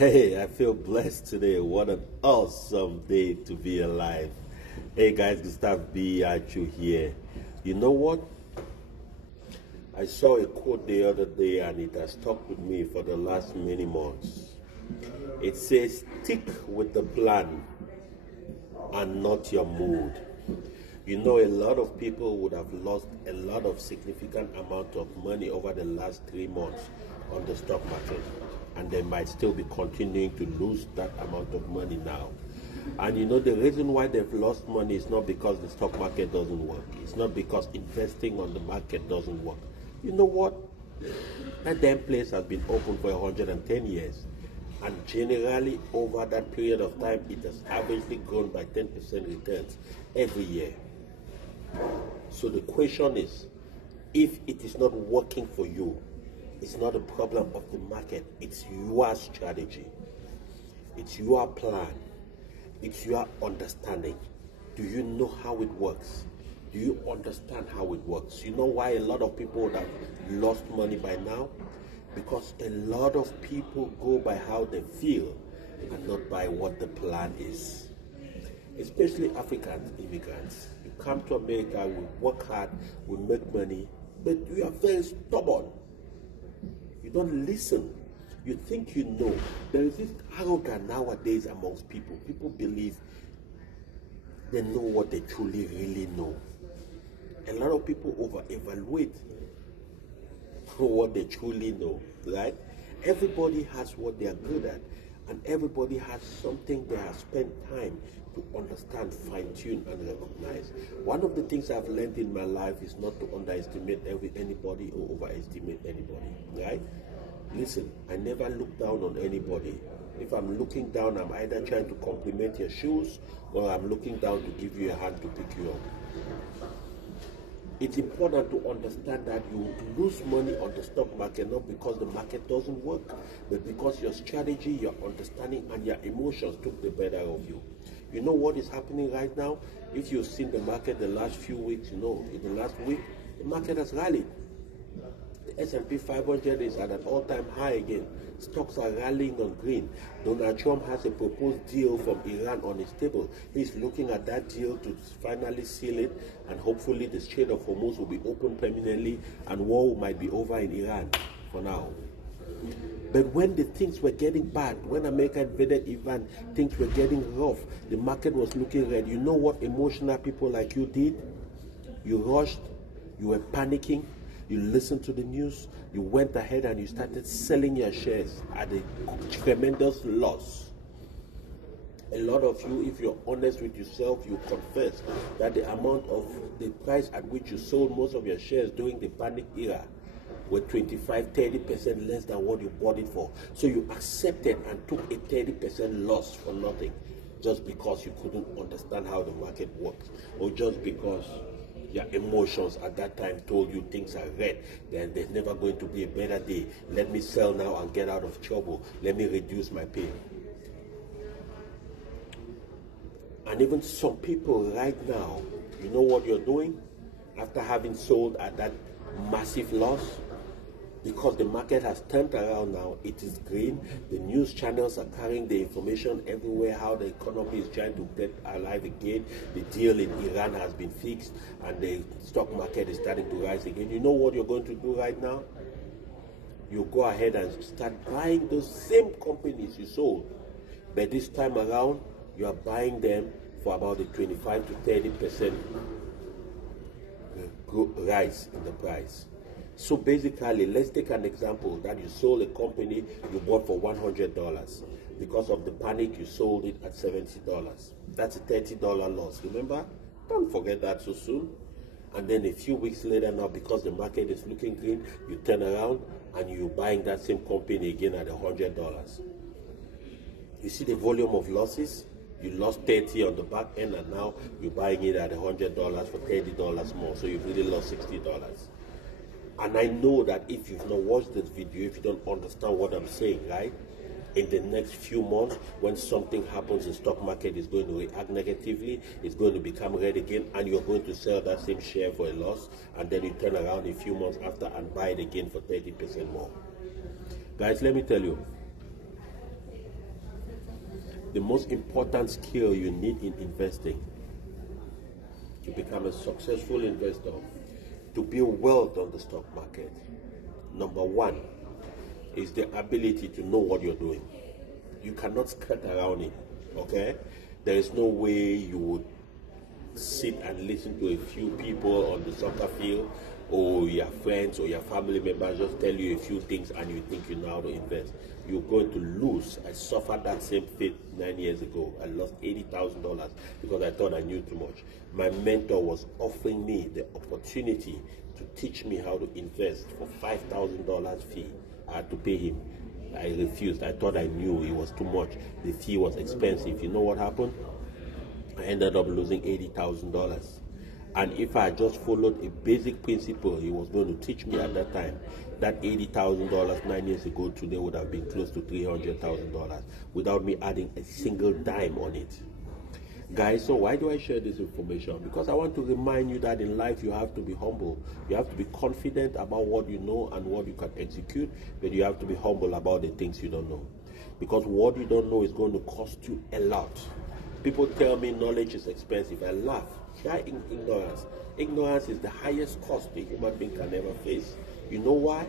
Hey, I feel blessed today. What an awesome day to be alive. Hey guys, Gustav B. Achu here. You know what? I saw a quote the other day and it has stuck with me for the last many months. It says, stick with the plan and not your mood. You know, a lot of people would have lost a lot of significant amount of money over the last 3 months on the stock market, and they might still be continuing to lose that amount of money now. And you know, the reason why they've lost money is not because the stock market doesn't work. It's not because investing on the market doesn't work. You know what? That damn place has been open for 110 years. And generally, over that period of time, it has averagely grown by 10% returns every year. So the question is, if it is not working for you, it's not a problem of the market. It's your strategy. It's your plan. It's your understanding. Do you know how it works? Do you understand how it works? You know why a lot of people would have lost money by now? Because a lot of people go by how they feel and not by what the plan is. Especially African immigrants. You come to America, we work hard, we make money, but you are very stubborn. You don't listen. You think you know. There is this arrogance nowadays amongst people. People believe they know what they truly really know. A lot of people over-evaluate what they truly know, right? Everybody has what they are good at, and everybody has something they have spent time to understand, fine-tune, and recognize. One of the things I've learned in my life is not to underestimate anybody or overestimate anybody, right? Listen, I never look down on anybody. If I'm looking down, I'm either trying to compliment your shoes or I'm looking down to give you a hand to pick you up. It's important to understand that you lose money on the stock market not because the market doesn't work, but because your strategy, your understanding, and your emotions took the better of you. You know what is happening right now? If you've seen the market the last few weeks, in the last week, the market has rallied. The S&P 500 is at an all-time high again. Stocks are rallying on green. Donald Trump has a proposed deal from Iran on his table. He's looking at that deal to finally seal it, and hopefully the Strait of Hormuz will be open permanently and war might be over in Iran for now. But when the things were getting bad, when America invaded Iran, things were getting rough, the market was looking red. You know what emotional people like you did? You rushed, you were panicking, you listened to the news, you went ahead and you started selling your shares at a tremendous loss. A lot of you, if you're honest with yourself, you confess that the amount of the price at which you sold most of your shares during the panic era were 25-30% less than what you bought it for. So you accepted and took a 30% loss for nothing, just because you couldn't understand how the market works, or just because your emotions at that time told you things are red, then there's never going to be a better day. Let me sell now and get out of trouble. Let me reduce my pain. And even some people right now, you know what you're doing? After having sold at that massive loss, because the market has turned around now, it is green. The news channels are carrying the information everywhere, how the economy is trying to get alive again. The deal in Iran has been fixed and the stock market is starting to rise again. You know what you're going to do right now? You go ahead and start buying those same companies you sold. But this time around, you are buying them for about a 25 to 30% rise in the price. So basically, let's take an example that you sold a company you bought for $100. Because of the panic, you sold it at $70. That's a $30 loss. Remember? Don't forget that so soon. And then a few weeks later now, because the market is looking green, you turn around and you're buying that same company again at $100. You see the volume of losses? You lost 30 on the back end and now you're buying it at $100 for $30 more. So you've really lost $60. And I know that if you've not watched this video, if you don't understand what I'm saying, right? In the next few months, when something happens, the stock market is going to react negatively, it's going to become red again, and you're going to sell that same share for a loss, and then you turn around a few months after and buy it again for 30% more. Guys, let me tell you, The most important skill you need in investing to become a successful investor, to build wealth on the stock market, number one is the ability to know what you're doing. You cannot skirt around it, okay? There is no way you would sit and listen to a few people on the soccer field, or your friends or your family members just tell you a few things and you think you know how to invest. You're going to lose. I suffered that same fate 9 years ago. I lost $80,000 because I thought I knew too much. My mentor was offering me the opportunity to teach me how to invest for $5,000 fee. I had to pay him. I refused. I thought I knew it was too much. The fee was expensive. You know what happened? I ended up losing $80,000. And if I just followed a basic principle he was going to teach me at that time, that $80,000 9 years ago today would have been close to $300,000 without me adding a single dime on it. Guys, so why do I share this information? Because I want to remind you that in life you have to be humble. You have to be confident about what you know and what you can execute, but you have to be humble about the things you don't know. Because what you don't know is going to cost you a lot. People tell me knowledge is expensive. I laugh. Try ignorance. Ignorance is the highest cost a human being can ever face. You know why?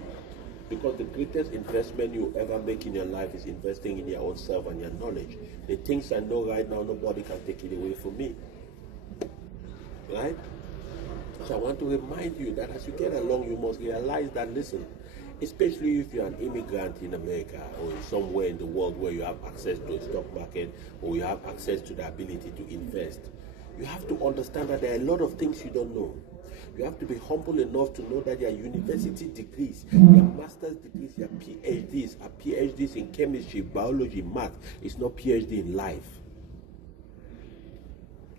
Because the greatest investment you ever make in your life is investing in your own self and your knowledge. The things I know right now, nobody can take it away from me. Right? So I want to remind you that as you get along, you must realize that, listen, especially if you're an immigrant in America or somewhere in the world where you have access to a stock market or you have access to the ability to invest, you have to understand that there are a lot of things you don't know. You have to be humble enough to know that your university degrees, your master's degrees, your PhDs are PhDs in chemistry, biology, math. It's not PhD in life.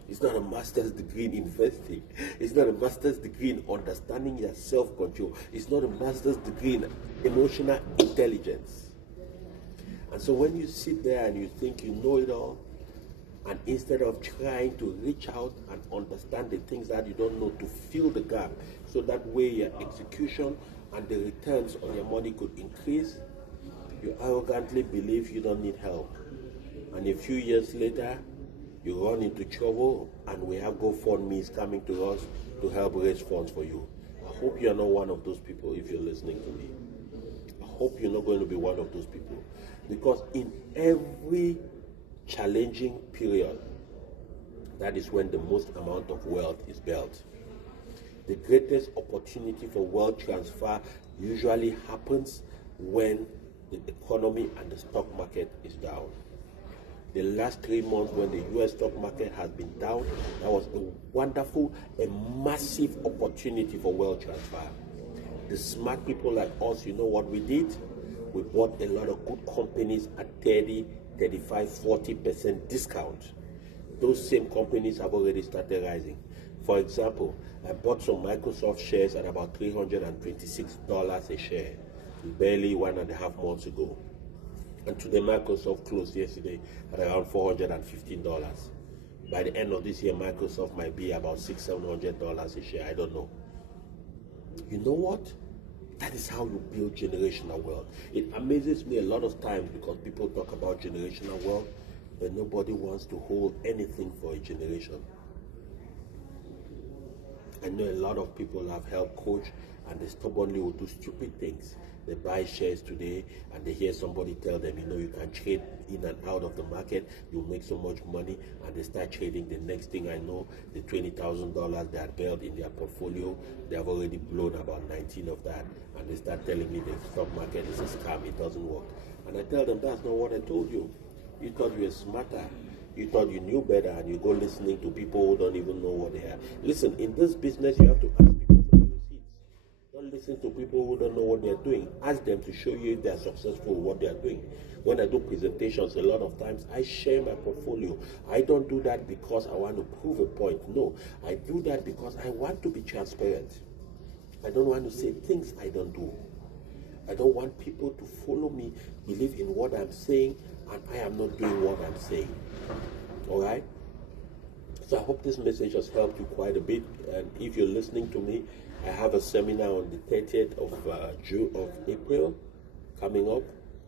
It's not a master's degree in investing. It's not a master's degree in understanding your self-control. It's not a master's degree in emotional intelligence. And so when you sit there and you think you know it all, and instead of trying to reach out and understand the things that you don't know to fill the gap, so that way your execution and the returns on your money could increase, you arrogantly believe you don't need help. And a few years later, you run into trouble, and we have GoFundMe's coming to us to help raise funds for you. I hope you're not one of those people if you're listening to me. I hope you're not going to be one of those people. Because in every challenging period, that is when the most amount of wealth is built. The greatest opportunity for wealth transfer usually happens when the economy and the stock market is down. The last 3 months when the US stock market has been down, that was a wonderful, a massive opportunity for wealth transfer. The smart people like us, you know what we did? We bought a lot of good companies at 30, 35, 40% discount. Those same companies have already started rising. For example, I bought some Microsoft shares at about $326 a share, barely 1.5 months ago. And today Microsoft closed yesterday at around $415. By the end of this year, Microsoft might be about $600-700 a share. I don't know. You know what? That is how you build generational wealth. It amazes me a lot of times because people talk about generational wealth, but nobody wants to hold anything for a generation. I know a lot of people have helped coach, and they stubbornly will do stupid things. They buy shares today and they hear somebody tell them, you know, you can trade in and out of the market, you'll make so much money, and they start trading. The next thing I know, the $20,000 they had built in their portfolio, they have already blown about 19 of that, and they start telling me the stock market is a scam, it doesn't work. And I tell them, that's not what I told you. You thought you were smarter. You thought you knew better, and you go listening to people who don't even know what they are. Listen, in this business, you have to ask people for the receipts. Don't listen to people who don't know what they're doing. Ask them to show you if they're successful with what they're doing. When I do presentations, a lot of times I share my portfolio. I don't do that because I want to prove a point. No, I do that because I want to be transparent. I don't want to say things I don't do. I don't want people to follow me, believe in what I'm saying, and I am not doing what I'm saying. All right? So I hope this message has helped you quite a bit. And if you're listening to me, I have a seminar on the 30th of April coming up.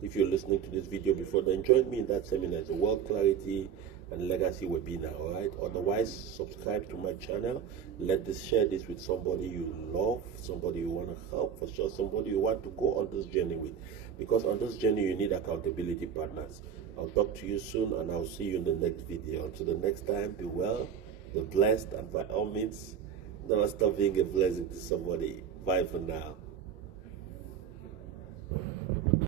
If you're listening to this video before, then join me in that seminar. It's a wealth clarity and legacy webinar. All right. Otherwise, subscribe to my channel. Share this with somebody you love, somebody you want to help, for sure, somebody you want to go on this journey with. Because on this journey, you need accountability partners. I'll talk to you soon, and I'll see you in the next video. Until the next time, be well, be blessed, and by all means, never stop being a blessing to somebody. Bye for now.